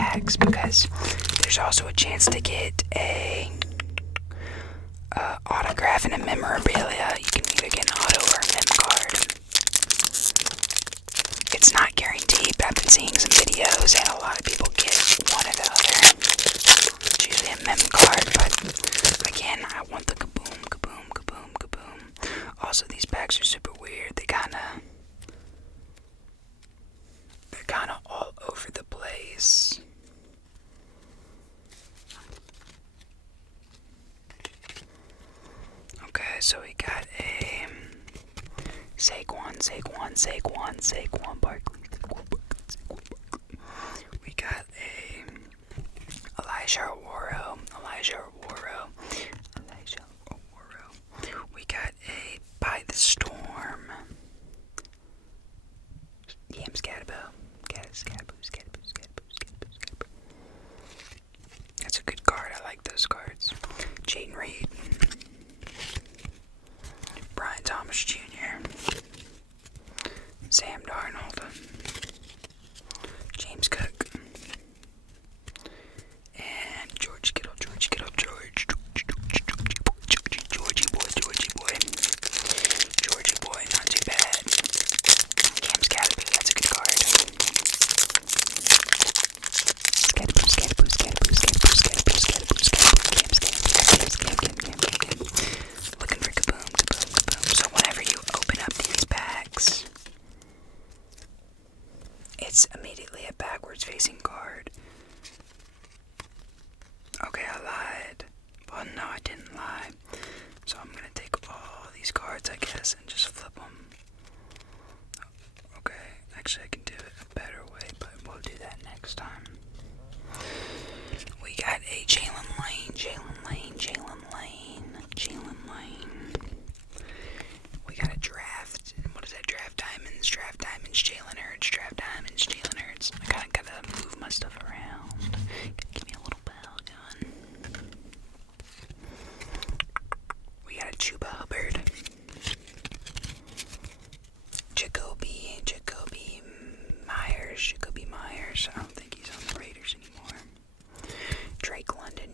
bags because there's also a chance to get a autograph and a memorabilia. You can either get an auto or a mem card. It's not guaranteed, but I've been seeing some videos and a lot of people get one or the other. It's usually a mem card, but again, I want the KABOOM, KABOOM, KABOOM, KABOOM. Also, these bags are super weird. They're kind of all over the place. Okay, so we got a Saquon Barkley. We got a Elijah Aworo. We got a By the Storm. Scatabo. That's a good card. I like those cards. Jaden Reed. Brian Thomas Jr. Sam Darnold. James Cook. And Georgie boy. Georgie boy, not too bad. James Scatabo, that's a good card. Looking for KABOOM. So whenever you open up these packs, it's immediately a backwards facing card. Okay, I lied. Well, no, I didn't lie. So I'm gonna take all these cards, I guess, and just flip them. Okay, actually I can do it a better way, but we'll do that next time. We got a Jalen Lane. We got a draft. What is that? Draft Diamonds, Jalen Hurts. I kinda gotta move my stuff around. Give me a little bell going. We got a Chuba Hubbard. Jacoby Myers. I don't think he's on the Raiders anymore. Drake London.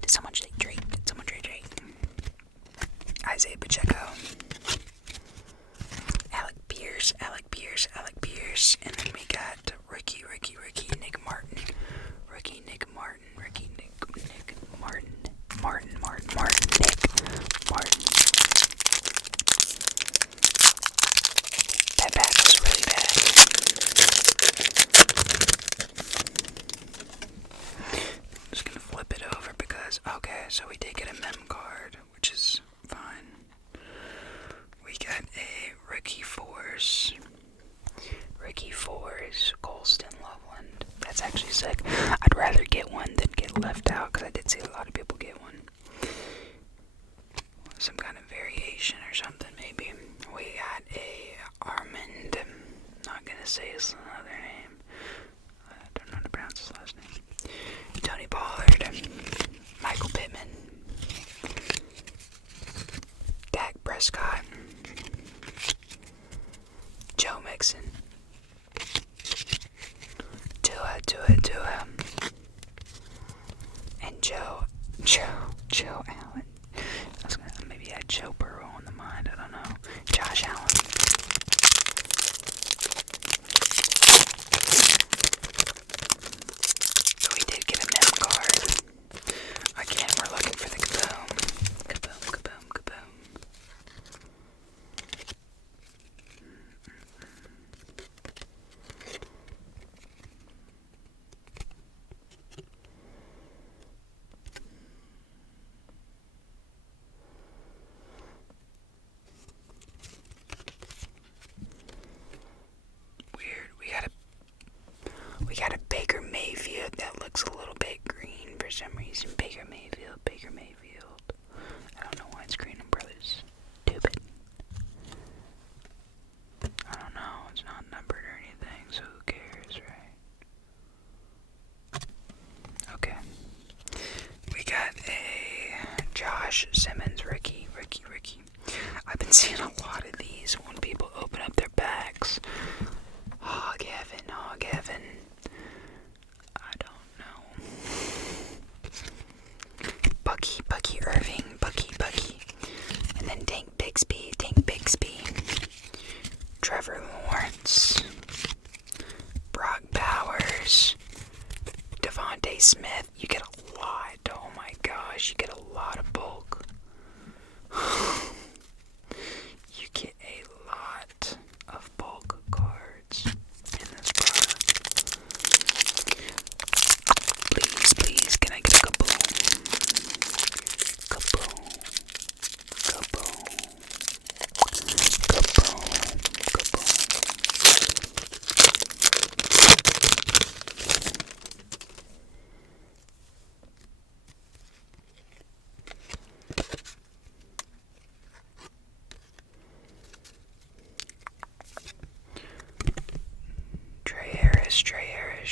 Did someone say Drake? Isaiah Pacheco. Alec Pierce. And then we got rookie Nick Martin. That bag was really bad. I'm just gonna flip it over because, okay, so we did get a mem card, which is fine. We got a Ricky Force, Colston Loveland. That's actually sick. I'd rather get one than get left out because I did see a lot of people get one. Some kind of variation or something, maybe. We got a Armand. Not gonna say his other name. I don't know how to pronounce his last name. Tony Pollard. Michael Pittman. Dak Prescott. Joe Mixon. Tua. And Joe Allen. Maybe I had Joe Burrow on the mind, I don't know. Josh Allen. So we did get a mem card. Again, we're looking for the KABOOM. KABOOM.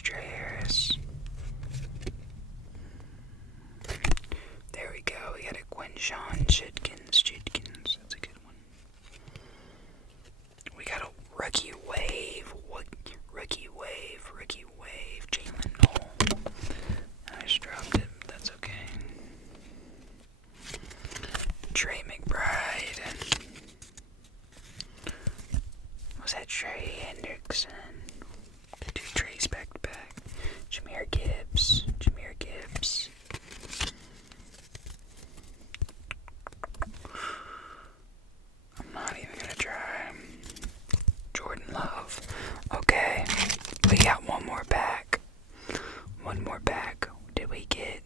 Dre Harris. There we go. We got a Quinshon Jidkins. That's a good one. We got a rookie wave. Jalen Noel. I just dropped it, but that's okay. Trey McBride. Was that Trey Hendrickson? The two Treys back to back. Jahmyr Gibbs. I'm not even gonna try. Jordan Love. Okay. We got one more back. Did we get?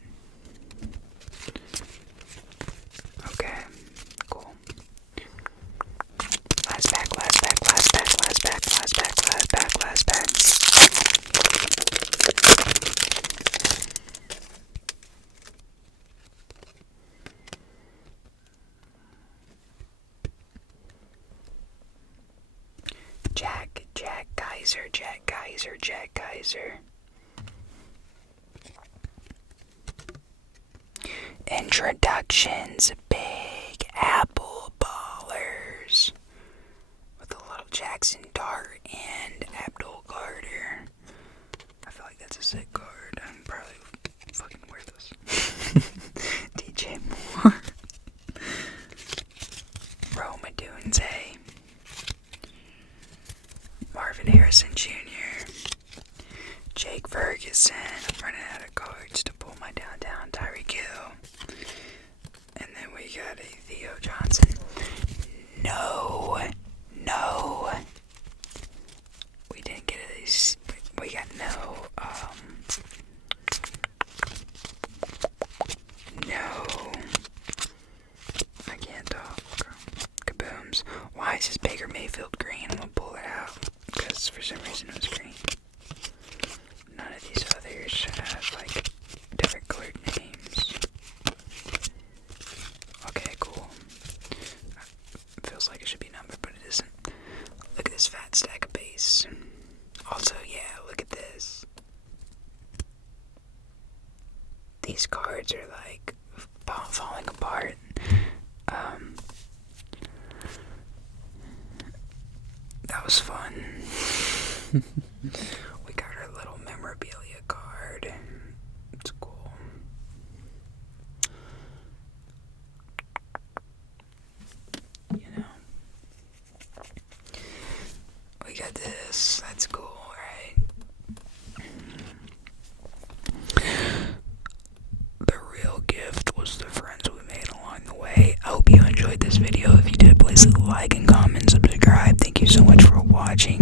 Okay. Cool. Last pack. Jack Kaiser. Introductions, Big Apple Ballers. With a little Jackson Dart and Abdul Carter. I feel like that's a sick card. I'm probably fucking worthless. DJ Moore. Roma Dunze. Marvin Harrison Jr. Jake Ferguson. I'm running out of cards to pull my downtown Tyreek Hill. And then we got a Theo Johnson. No. We didn't get these. We got no. I can't talk. Kabooms. Why is this Baker Mayfield green? I'm gonna pull it out because for some reason it was green. None of these others have like different colored names. Okay, cool. Feels like it should be numbered, but it isn't. Look at this fat stack of base. Also, yeah, look at this. These cards are like falling apart. That was fun. We got our little memorabilia card. It's cool. You know. We got this. That's cool, right? The real gift was the friends we made along the way. I hope you enjoyed this video. If you did, please leave a like and comment, subscribe. Thank you so much for watching.